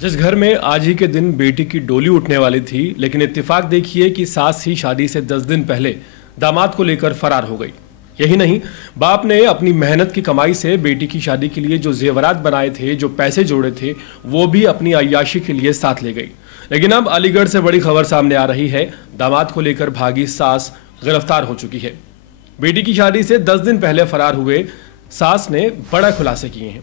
जिस घर में आज ही के दिन बेटी की डोली उठने वाली थी, लेकिन इत्तेफाक देखिए कि सास ही शादी से 10 दिन पहले दामाद को लेकर फरार हो गई। यही नहीं, बाप ने अपनी मेहनत की कमाई से बेटी की शादी के लिए जो जेवरात बनाए थे, जो पैसे जोड़े थे, वो भी अपनी अय्याशी के लिए साथ ले गई। लेकिन अब अलीगढ़ से बड़ी खबर सामने आ रही है। दामाद को लेकर भागी सास गिरफ्तार हो चुकी है। बेटी की शादी से 10 दिन पहले फरार हुए सास ने बड़ा खुलासे किए हैं।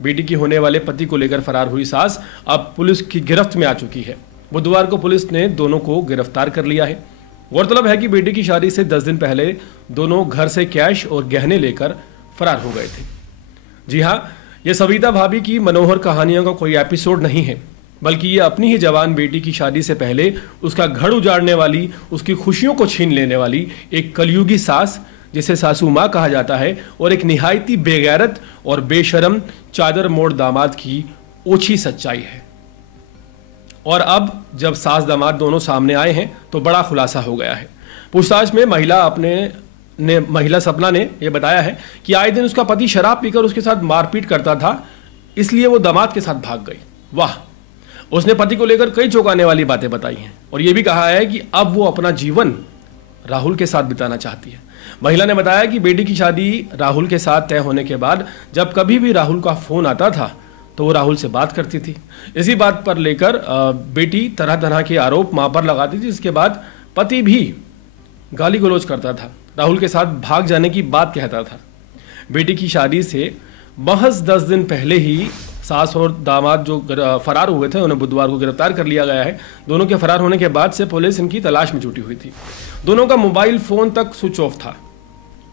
बेटी की होने वाले पति को लेकर फरार हुई सास अब पुलिस की गिरफ्त में आ चुकी है। बुधवार को पुलिस ने दोनों को गिरफ्तार कर लिया है। गौरतलब है कि बेटी की शादी से 10 दिन पहले दोनों घर से कैश और गहने लेकर फरार हो गए थे। जी हाँ, ये सविता भाभी की मनोहर कहानियों का कोई एपिसोड नहीं है, बल्कि ये अपनी ही जवान बेटी की शादी से पहले उसका घर उजाड़ने वाली, उसकी खुशियों को छीन लेने वाली एक कलयुगी सास, जिसे सासू माँ कहा जाता है, और एक निहायती बेगैरत और बेशरम चादर मोड़ दामाद की ओछी सच्चाई है। और अब जब सास दामाद दोनों सामने आए हैं तो बड़ा खुलासा हो गया है। पूछताछ में महिला सपना ने यह बताया है कि आए दिन उसका पति शराब पीकर उसके साथ मारपीट करता था, इसलिए वो दामाद के साथ भाग गई। वाह! उसने पति को लेकर कई चौंकाने वाली बातें बताई हैं और यह भी कहा है कि अब वो अपना जीवन राहुल के साथ बिताना चाहती है। महिला ने बताया कि बेटी की शादी राहुल के साथ तय होने के बाद जब कभी भी राहुल का फोन आता था तो वो राहुल से बात करती थी। इसी बात पर लेकर बेटी तरह तरह के आरोप मां पर लगाती थी। इसके बाद पति भी गाली गलौज करता था, राहुल के साथ भाग जाने की बात कहता था। बेटी की शादी से महज 10 दिन पहले ही सास और दामाद जो फरार हुए थे, उन्हें बुधवार को गिरफ्तार कर लिया गया है। दोनों के फरार होने के बाद से पुलिस इनकी तलाश में जुटी हुई थी। दोनों का मोबाइल फोन तक स्विच ऑफ था।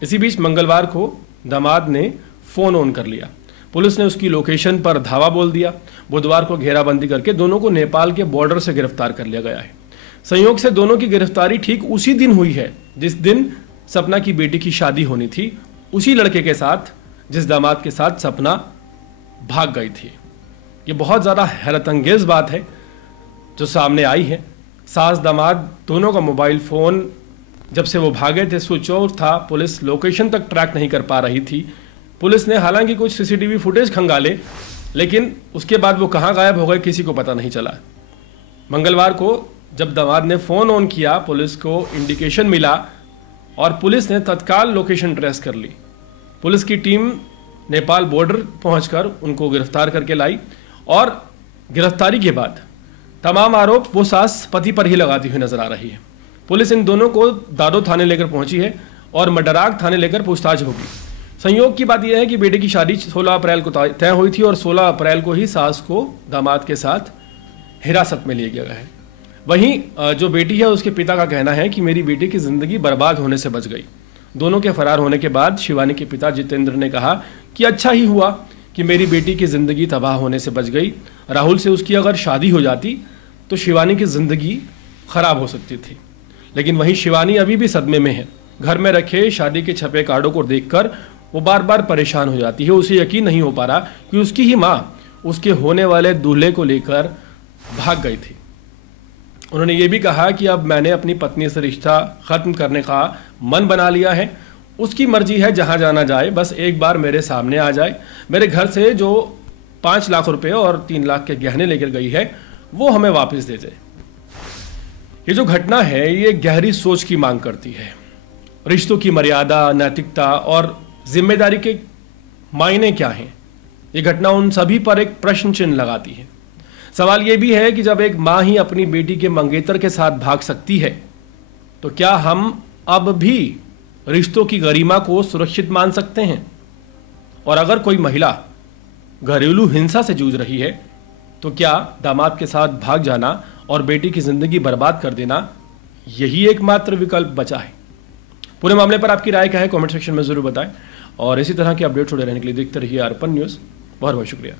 इसी बीच मंगलवार को दामाद ने फोन ऑन कर लिया। पुलिस ने उसकी लोकेशन पर धावा बोल दिया। बुधवार को घेराबंदी करके दोनों को नेपाल के बॉर्डर से गिरफ्तार कर लिया गया है। संयोग से दोनों की गिरफ्तारी ठीक उसी दिन हुई है जिस दिन सपना की बेटी की शादी होनी थी, उसी लड़के के साथ जिस दामाद के साथ सपना भाग गई थी। ये बहुत ज़्यादा हैरतअंगेज बात है जो सामने आई है। सास दामाद दोनों का मोबाइल फ़ोन जब से वो भागे थे स्विच ऑफ था। पुलिस लोकेशन तक ट्रैक नहीं कर पा रही थी। पुलिस ने हालांकि कुछ सीसीटीवी फुटेज खंगाले, लेकिन उसके बाद वो कहाँ गायब हो गए किसी को पता नहीं चला। मंगलवार को जब दामाद ने फ़ोन ऑन किया, पुलिस को इंडिकेशन मिला और पुलिस ने तत्काल लोकेशन ट्रेस कर ली। पुलिस की टीम नेपाल बॉर्डर पहुंचकर उनको गिरफ्तार करके लाई और गिरफ्तारी के बाद तमाम आरोप वो सास पति पर ही लगाती हुई नजर आ रही है। पुलिस इन दोनों को दादो थाने लेकर पहुंची है और मडराग थाने लेकर पूछताछ होगी। संयोग की बात यह है कि बेटी की शादी 16 अप्रैल को तय हुई थी और 16 अप्रैल को ही सास को दामाद के साथ हिरासत में लिया गया है। वहीं जो बेटी है उसके पिता का कहना है कि मेरी बेटी की जिंदगी बर्बाद होने से बच गई। दोनों के फरार होने के बाद शिवानी के पिता जितेंद्र ने कहा कि अच्छा ही हुआ कि मेरी बेटी की जिंदगी तबाह होने से बच गई। राहुल से उसकी अगर शादी हो जाती तो शिवानी की जिंदगी खराब हो सकती थी। लेकिन वहीं शिवानी अभी भी सदमे में है। घर में रखे शादी के छपे कार्डों को देखकर वो बार बार परेशान हो जाती है। उसे यकीन नहीं हो पा रहा कि उसकी ही माँ उसके होने वाले दूल्हे को लेकर भाग गई थी। उन्होंने ये भी कहा कि अब मैंने अपनी पत्नी से रिश्ता खत्म करने का मन बना लिया है। उसकी मर्जी है, जहां जाना जाए, बस एक बार मेरे सामने आ जाए। मेरे घर से जो 5 लाख रुपए और 3 लाख के गहने लेकर गई है वो हमें वापस दे जाए। ये जो घटना है ये गहरी सोच की मांग करती है। रिश्तों की मर्यादा, नैतिकता और जिम्मेदारी के मायने क्या हैं? ये घटना उन सभी पर एक प्रश्न चिन्ह लगाती है। सवाल यह भी है कि जब एक माँ ही अपनी बेटी के मंगेतर के साथ भाग सकती है तो क्या हम अब भी रिश्तों की गरिमा को सुरक्षित मान सकते हैं? और अगर कोई महिला घरेलू हिंसा से जूझ रही है तो क्या दामाद के साथ भाग जाना और बेटी की जिंदगी बर्बाद कर देना यही एकमात्र विकल्प बचा है? पूरे मामले पर आपकी राय क्या है? कमेंट सेक्शन में जरूर बताएं और इसी तरह के अपडेट जुड़े रहने के लिए देखते रहिए अर्पण न्यूज़। बहुत बहुत शुक्रिया।